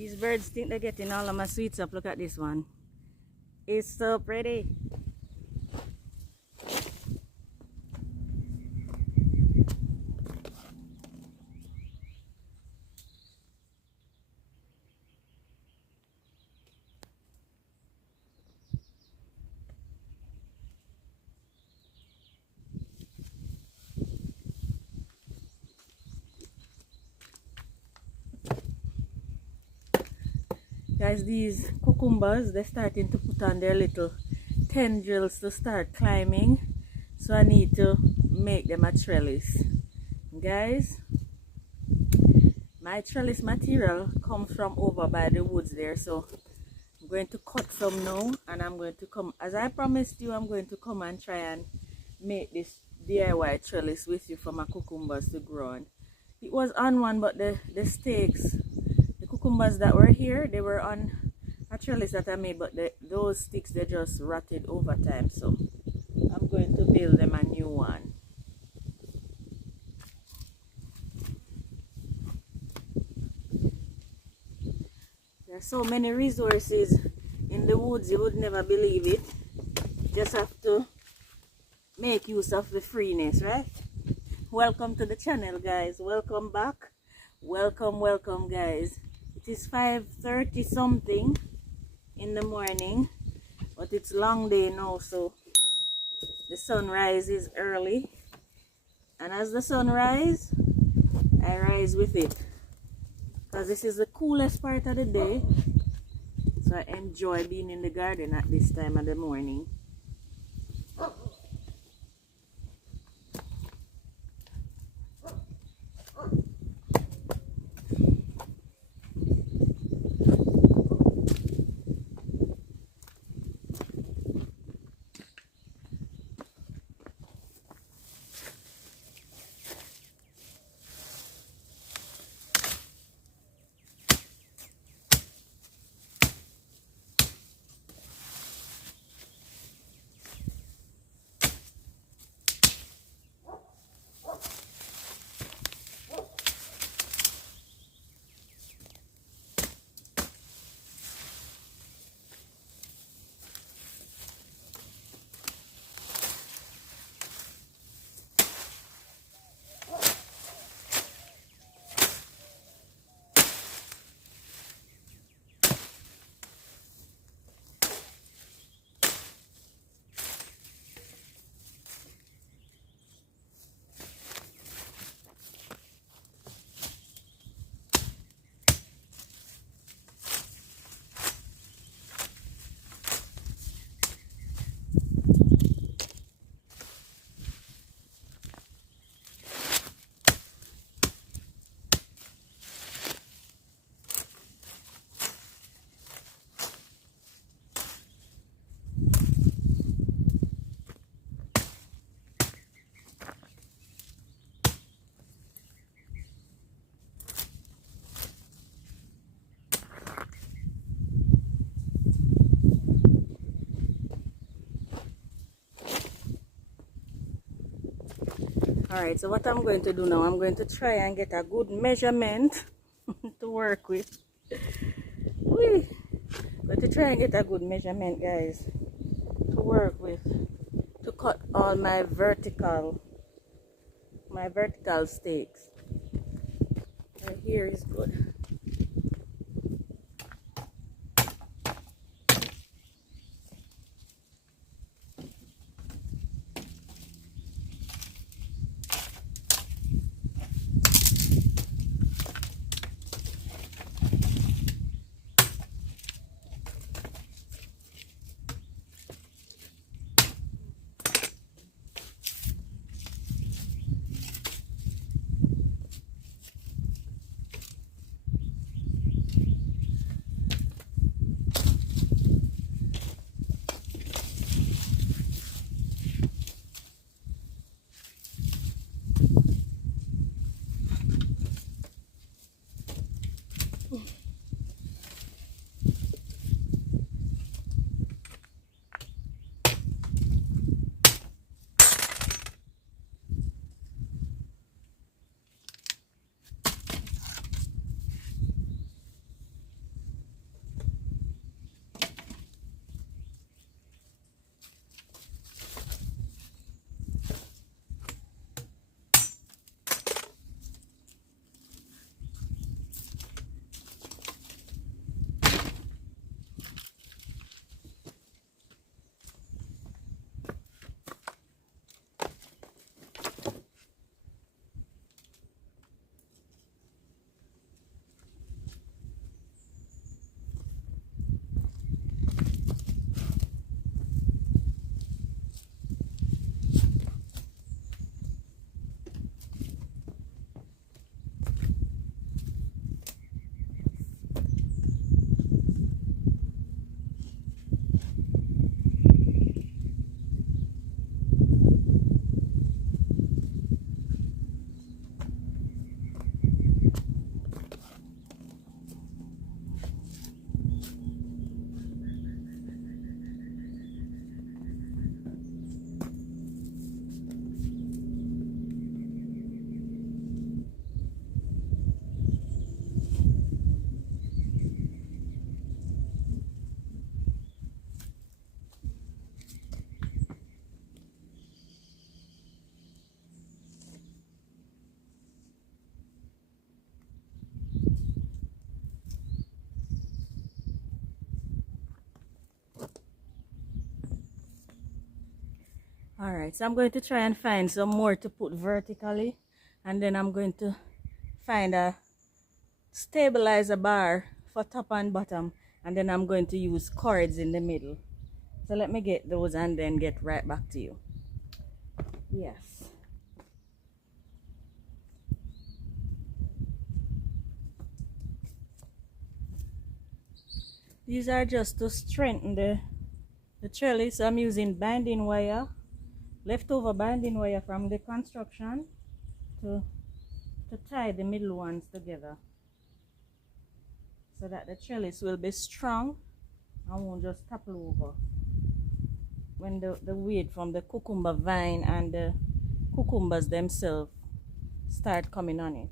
These birds think they're getting all of my sweets up. Look at this one. It's so pretty. Guys, these cucumbers, they're starting to put on their little tendrils to start climbing. So I need to make them a trellis. Guys, my trellis material comes from over by the woods there. So I'm going to cut some now, and I'm going to come, as I promised you, I'm going to come and try and make this DIY trellis with you for my cucumbers to grow on. It was on one, but the stakes, the cucumbers that were here, they were on a trellis that I made, but those sticks, they just rotted over time. So I'm going to build them a new one. There are so many resources in the woods, you would never believe it. Just have to make use of the freeness, right? Welcome to the channel, guys. Welcome back. Welcome, guys. It is 5:30 something in the morning, but it's long day now, so the sun rises early, and as the sun rises, I rise with it, because this is the coolest part of the day. So I enjoy being in the garden at this time of the morning. Alright, so what I'm going to do now, I'm going to try and get a good measurement to work with. Whee! Going to try and get a good measurement, guys, to work with, to cut all my vertical stakes. Right here is good. Alright, so I'm going to try and find some more to put vertically, and then I'm going to find a stabilizer bar for top and bottom, and then I'm going to use cords in the middle. So let me get those and then get right back to you. Yes. These are just to strengthen the trellis. I'm using binding wire, leftover binding wire from the construction to tie the middle ones together so that the trellis will be strong and won't just topple over when the weight from the cucumber vine and the cucumbers themselves start coming on it.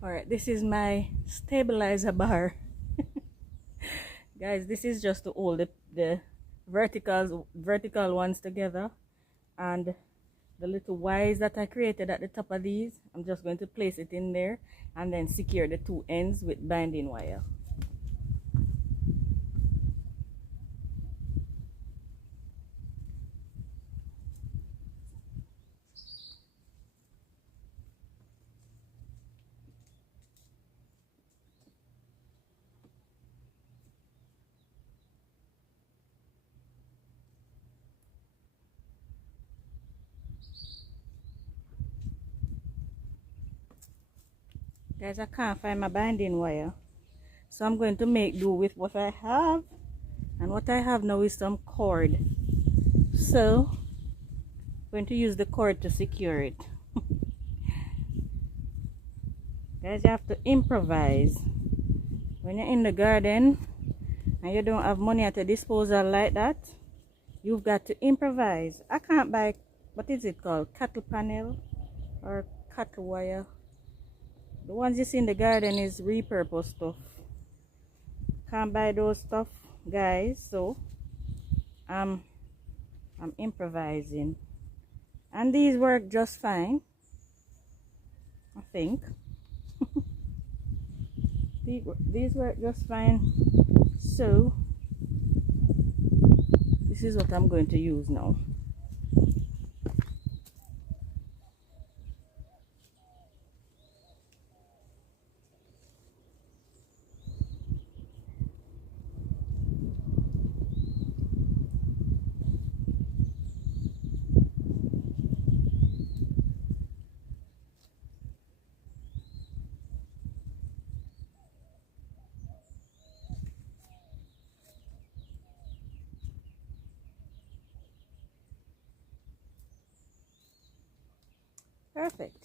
Alright, this is my stabilizer bar. Guys, this is just to hold the vertical ones together, and the little Y's that I created at the top of these, I'm just going to place it in there and then secure the two ends with binding wire. Guys, I can't find my binding wire, so I'm going to make do with what I have, and what I have now is some cord. So I'm going to use the cord to secure it. Guys, you have to improvise when you're in the garden and you don't have money at your disposal like that. You've got to improvise. I can't buy, what is it called, cattle panel or cattle wire. The ones you see in the garden is repurposed stuff. Can't buy those stuff, guys. So I'm improvising, and these work just fine, I think. These work just fine. So this is what I'm going to use now. Perfect.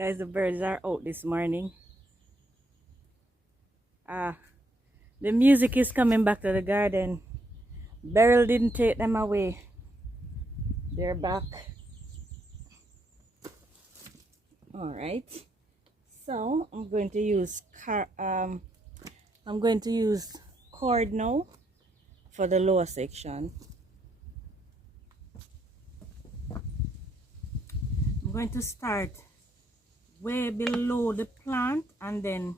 Guys, the birds are out this morning. The music is coming back to the garden. Beryl didn't take them away. They're back. Alright. So I'm going to use cord now for the lower section. I'm going to start way below the plant and then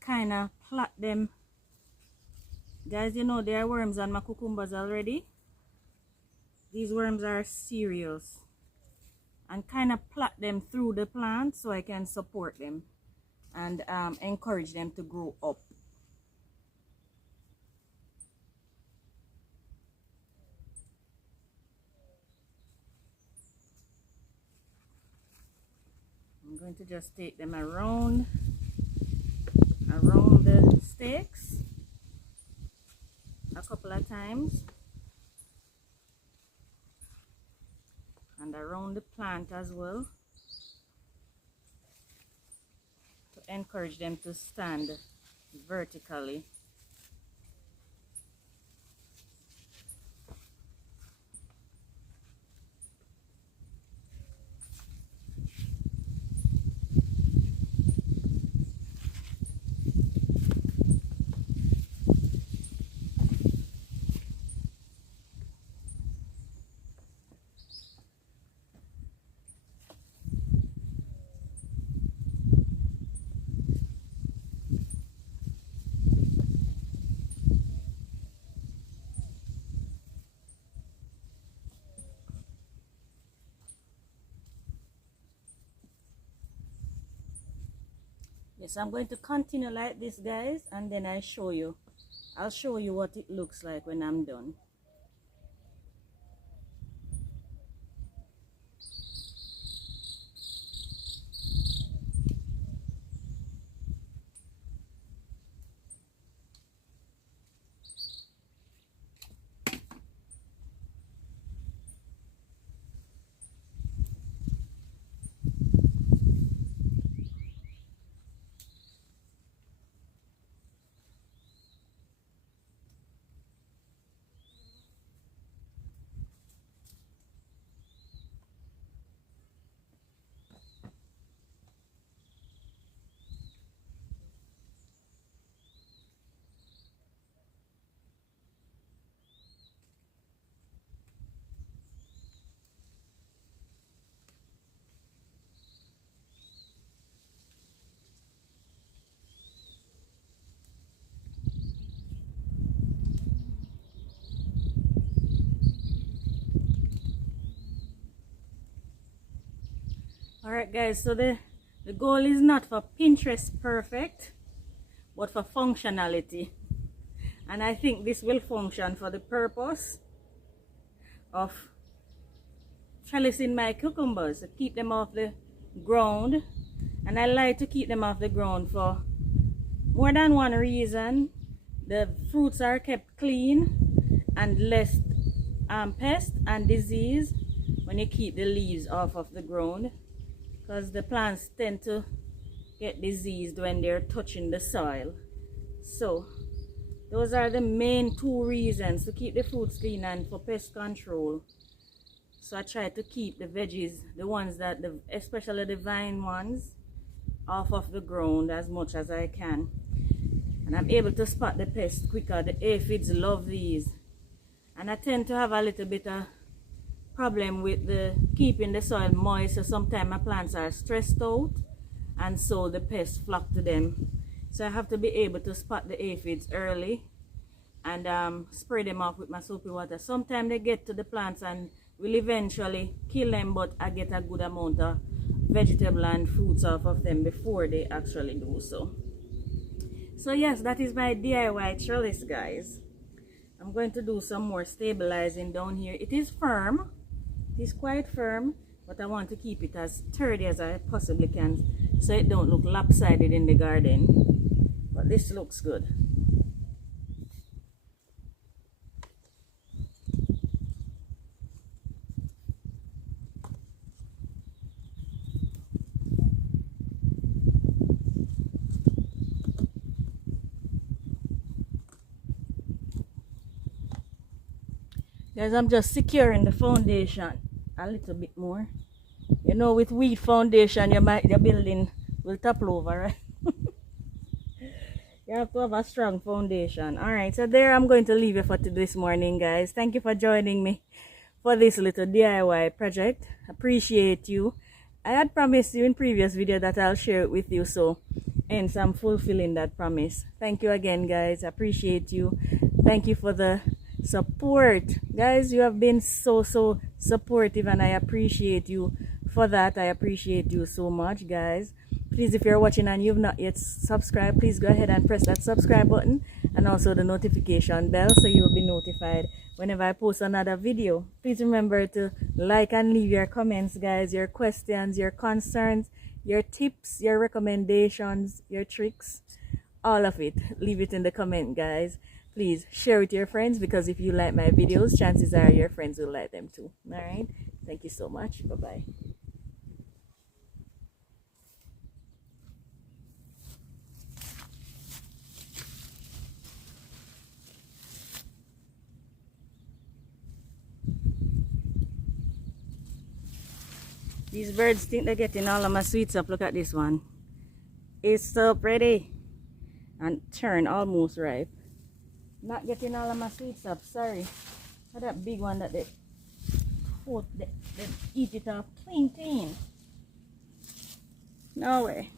kind of plait them. Guys, you know there are worms on my cucumbers already. These worms are serious. And kind of plait them through the plant so I can support them and encourage them to grow up. I'm going to just take them around the stakes a couple of times and around the plant as well to encourage them to stand vertically. Yes, I'm going to continue like this, guys, and then I'll show you what it looks like when I'm done. Alright guys, so the goal is not for Pinterest perfect, but for functionality. And I think this will function for the purpose of trellising my cucumbers, to keep them off the ground. And I like to keep them off the ground for more than one reason. The fruits are kept clean and less pest and disease when you keep the leaves off of the ground, because the plants tend to get diseased when they're touching the soil. So those are the main two reasons, to keep the fruits clean and for pest control. So I try to keep the veggies, the ones that, especially the vine ones, off of the ground as much as I can. And I'm able to spot the pests quicker. The aphids love these. And I tend to have a little bit of problem with keeping the soil moist, so sometimes my plants are stressed out and so the pests flock to them. So I have to be able to spot the aphids early and spray them off with my soapy water. Sometimes they get to the plants and will eventually kill them, but I get a good amount of vegetable and fruits off of them before they actually do so. So yes, that is my DIY trellis, guys. I'm going to do some more stabilizing down here. It is firm. It is quite firm, but I want to keep it as sturdy as I possibly can so it don't look lopsided in the garden. But this looks good. Guys, I'm just securing the foundation a little bit more. You know, with weak foundation, your building will topple over, right? You have to have a strong foundation. Alright, so there I'm going to leave it for this morning, guys. Thank you for joining me for this little DIY project. Appreciate you. I had promised you in previous video that I'll share it with you, so hence I'm fulfilling that promise. Thank you again, guys. Appreciate you. Thank you for the support. Guys, you have been so supportive, and I appreciate you for that. I appreciate you so much, guys. Please, if you're watching and you've not yet subscribed, please go ahead and press that subscribe button and also the notification bell so you will be notified whenever I post another video. Please remember to like and leave your comments, guys, your questions, your concerns, your tips, your recommendations, your tricks, all of it. Leave it in the comment, guys. Please share with your friends, because if you like my videos, chances are your friends will like them too. All right, thank you so much. Bye bye. These birds think they're getting all of my sweets up. Look at this one. It's so pretty and turned almost ripe. Not getting all of my sweets up, sorry. For that big one that they eat it up clean. No way.